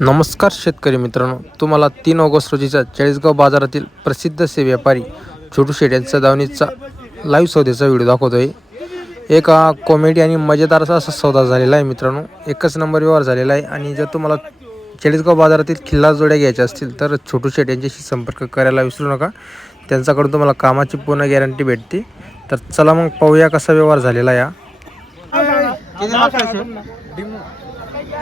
नमस्कार शेतकरी मित्रांनो तुम्हाला तीन ऑगस्ट रोजीचा चाळीसगाव बाजारातील प्रसिद्ध से व्यापारी छोटू शेट यांचा दावणीचा लाईव्ह सौद्याचा व्हिडिओ दाखवतोय. एक कॉमेडी आणि मजेदार असा सौदा झालेला आहे मित्रांनो. एकच नंबर व्यवहार झालेला आहे आणि जर तुम्हाला चाळीसगाव बाजारातील खिल्ला जोड्या घ्यायच्या असतील तर छोटू शेट यांच्याशी संपर्क करायला विसरू नका. त्यांच्याकडून तुम्हाला कामाची पूर्ण गॅरंटी भेटते. तर चला मग पाहूया कसा व्यवहार झालेला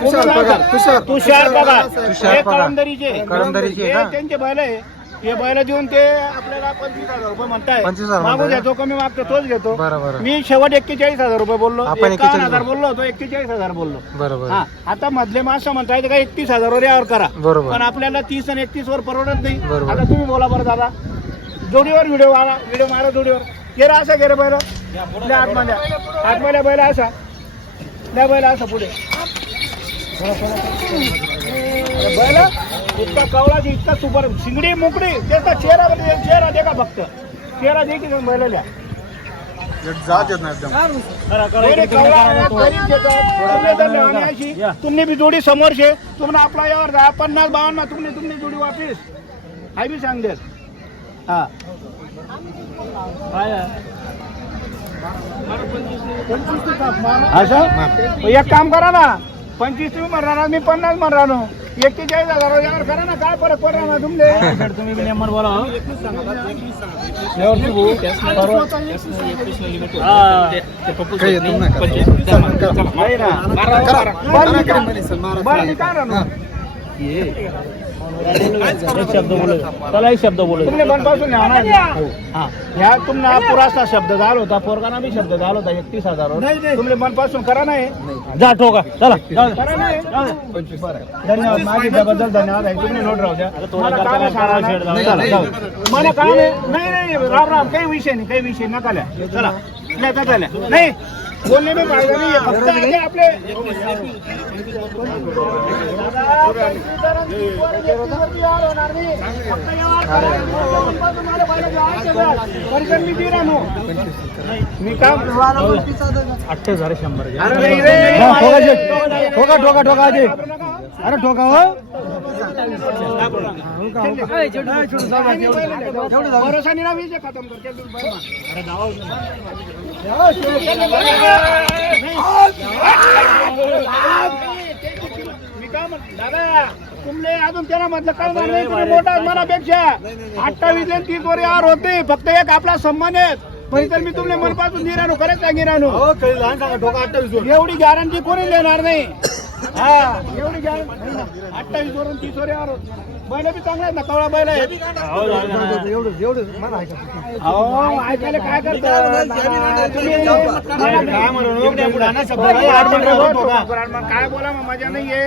तुषार पगार. तुषार तुषार पगार. तुषार हे पगार. कळमदरीचे कळमदरीचे हे का? त्यांचे बैल आहे. हे बैल देऊन ते आपल्याला पंचवीस हजार रुपये म्हणताय. 25,000 मागू म्हणताय कमी मागतो तोच घेतो. बरं बरं. मी शेवट एक्केचाळीस हजार रुपये बोललो. आपण एकावन्न 41 हजार बोललो. होतो एक्केचाळीस हजार बोललो. बरोबर हा आता मधले माणसं म्हणताय ते काय एकतीस हजार वर यावर करा. बरोबर. पण आपल्याला तीस आणि एकतीस वर परवडत नाही. बरोबर. आता तुम्ही बोला बरं दादा. जोडीवर व्हिडिओ मारा व्हिडिओ मारा जोडीवर. गेला असा गेलं बैल. आतमध्ये आतमध्ये बैल असा. त्या बैल असा पुढे. बैल इतका कवळा की इतका सुपर शिंगडी मुकडी त्याचा चेहरा बघ, चेहरा दे का फक्त. चेहरा दे की बैलाल्या नाही नाही. तुम्ही बी जोडी समोरचे तुम्हाला आपला यावर दहा पन्नास बावन्न तुम्ही तुम्ही जोडी वापिस. हाय बी सांग देत हा काय असं एक काम करा ना पंचवीस तुम्ही म्हणणार मी पन्नास म्हणणार एक्केचाळीस हजार यावर करा ना काय फरक पडणार ना तुमले तुम्ही बी नेमर बोला हो. बरं, मी काय राहणार? एक शब्द बोलू एक शब्द बोलू मनपासून हा. ह्या तुम्हाला पुरासा शब्द झाला होता पोरगाना बी शब्द झाला होता एकतीस हजार तुम्ही मनपासून करा नाही. जा ठोका. चला करा नाही. धन्यवाद. मागितल्याबद्दल धन्यवाद आहे. तुम्ही नोट राहू द्या. मला आहे नाही. नाही राम राम. काही विषय नाही काही विषय नका. चला. नाही. बोलणे मी फायदा नाही फक्त आले आपले मी काम अठ्ठावीस हजार शंभर ठोका ठोका ठोका अरे ठोका हो. दादा तुमले अजून त्याला म्हटलं नाही तुम्ही मोठा मनापेक्षा अठ्ठावीस तीस वर यार होते फक्त एक आपला सन्मान आहे तर मी तुमने मनपासून निराणू खरंच सांगे रानू एवढी गॅरंटी कोणी देणार नाही? हा एवढी गॅरंटी अठ्ठावीस वरून तीस वर यार होते बैल बी चांगला आहेत ना कवळा बैल आहे अहो, ऐकायला काय करतात काय बोला मग मजा नाहीये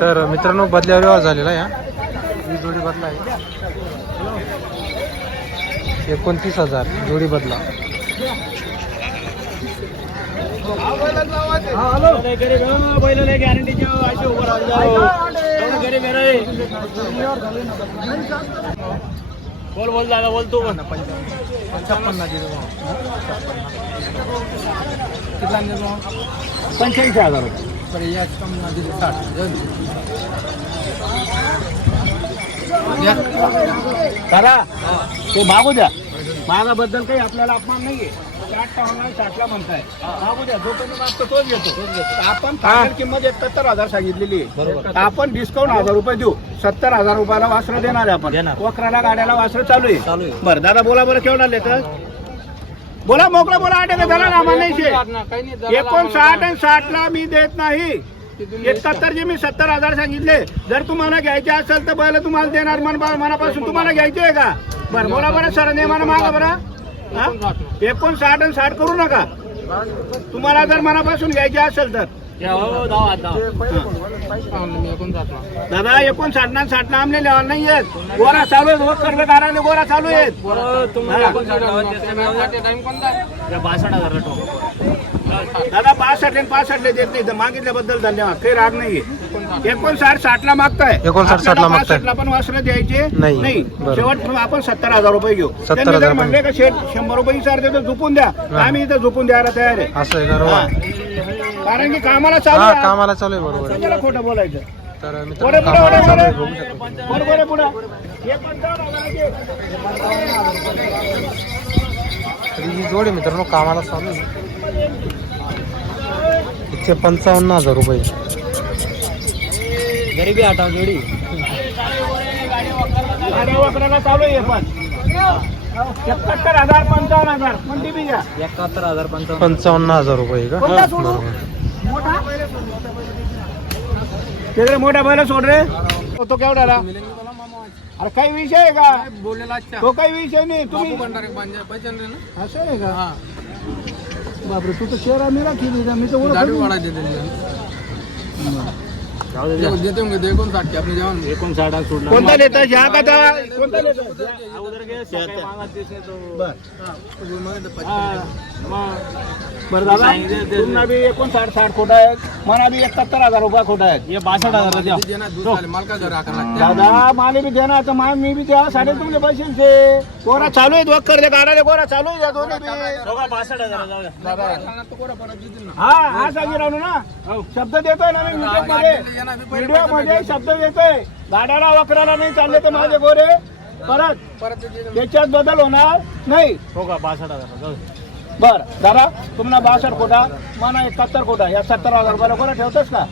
तर मित्रांनो बदल्यावर व्यवहार झालेला आहे हा. जोडी बदला आहे. एकोणतीस हजार जोडी बदला. बैल. बोल बोल दादा बोल तू पण. पंच्याऐंशी हजार. रुपये करा ते मागू द्या. मागाबद्दल काही आपल्याला अपमान नाहीये. अठ्ठावन्न साठला म्हणताय. मागू द्या. जो कोणी मागतो तोच घेतो. आपण फायनल किंमत एकाहत्तर हजार सांगितलेली आहे. आपण डिस्काउंट हजार रुपये देऊ. सत्तर हजार रुपयाला वासरं देणार आहे आपण. वक्राला गाड्याला वासरं चालू आहे. बरं दादा बोला बरं केवढा आले तर? बोला मोकळा बोला आठ झाला ना म्हणायचे एकोणसाठ आणि साठ ला मी देत नाही. एकाहत्तर जे मी सत्तर हजार सांगितले. जर तुम्हाला घ्यायचे असेल तर बैल तुम्हाला देणार मन मनापासून. तुम्हाला घ्यायचे आहे का? बरं बोला बरं सर नेमानं मागा बरं. हा? एकोणसाठ आणि साठ करू नका. तुम्हाला जर मनापासून घ्यायचे असेल तर. दादा एकोणसाठ ना साठ ना आमने लेवा नाही आहेत. गोरा चालू आहेत वर कर्ज काढायला गोरा चालू आहेत. दादा पासष्ट पासष्ट देत नाही. मागितल्याबद्दल धन्यवाद. काही राग नाहीये. एकोणसाठ साठ ला मागताय 59 60 ला मागताय. 65 ला पण वस्त्र द्यायचे नाही. शेवट आपण सत्तर हजार रुपये घेऊ. 70 त्यांनी जर हजार म्हणले का शेठ शंभर रुपये विचारते तर झुपून द्या. आम्ही इथं झुपून द्यायला तयार आहे. असं आहे. कारण की कामाला चालू आहे. कामाला चालू आहे बरोबर खोटं बोलायचं. तर ही जोड आहे मित्रांनो कामाला चालू आहे. एकशे पंचावन्न हजार रुपये. गरीबी हटाव जोडी. हे एकाहत्तर हजार पंचावन्न हजार. कोणती बी घ्या. एकाहत्तर हजार पंचावन्न. पंचावन्न हजार रुपये का? कोणता सोडू? बरोबर. तिकडे मोठा बैल सोड रे. तो केवढ्याला? अरे काही विषय आहे का? बोललेला तो काही विषय नाही. तुम्ही असं आहे का? बापरे तू तर शहरा मी राखी मी तर ओळखत नाही. कोणता लेता ह्या का त्या कोणता लेता बर बरं दादा तुम्हाला बी एकोणसाठ साठ खोट आहेत मला बी एकाहत्तर हज़ार रुपये खोट आहेत हे बासष्ट हज़ार द्या। दादा माले बी देणार तर मा मी बी द्या। साडे तुमचे पैसे दे कोरा चालू आहे वक्कर दे गाडा कोरा चालू आहे या दोन्ही बी हा हा सांगी राहू ना शब्द देतोय ना मी मध्ये व्हिडिओमध्ये शब्द देतोय. गाड्याला वक्राला नाही चालले तर माझे गोरे. परत त्याच्यात बदल होणार नाही. हो का? बासष्ट हजार बर दादा तुम्हाला बासष्ट कोटा मला एकाहत्तर कोटा या सत्तर हजार रुपयाला कोणा ठेवतोस का?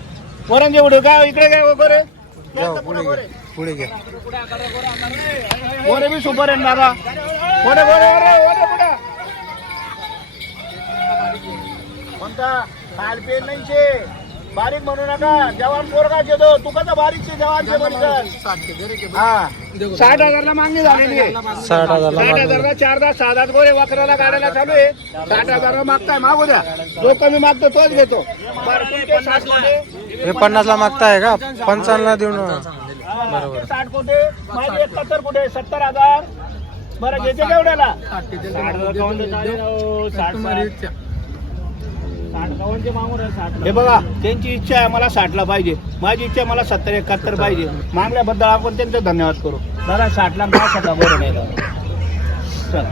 वरंजे उडू का? इकडे काय गोरे. घ्या, पुढे घ्या गोरे बी सुपर आहे दादा. गोरे गोरे गोरे गोरे पुढे. कोणता? खालपेन नाही बारीक म्हणू नका. जवान पोरगा दो तू कसा बारीक जवान हा. साठ हजारला मागणी झालेली आहे. साठ हजारला चार दहा सात आठ गोरे वखराला गाड्याला चालू आहे. साठ हजारला मागताय मागू द्या. जो कमी मागतो तोच घेतो. हे पन्नासला मागताय का? पंचावन्नला देऊन हा, तुमचे साठ कोटे? माझे एकाहत्तर कोटे? सत्तर हजार. बरं घेते केवढ्याला साठ हजार काऊन देता आले ना हो. हे बघा त्यांची इच्छा आहे मला साठला पाहिजे. माझी इच्छा आहे मला सत्तर एकाहत्तर पाहिजे. मागल्याबद्दल आपण त्यांचं धन्यवाद करू. दादा साठला मला सध्या बरं नाही दादा. चल.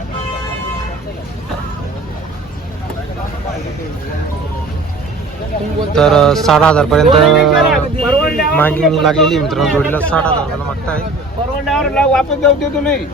तर साठ हजार पर्यंत परवडल्यावर मागणी लागलेली मित्रांनो जोडीला साठ हजाराला मागताय. परवडल्यावर ला- वापस जाऊ देतो नाही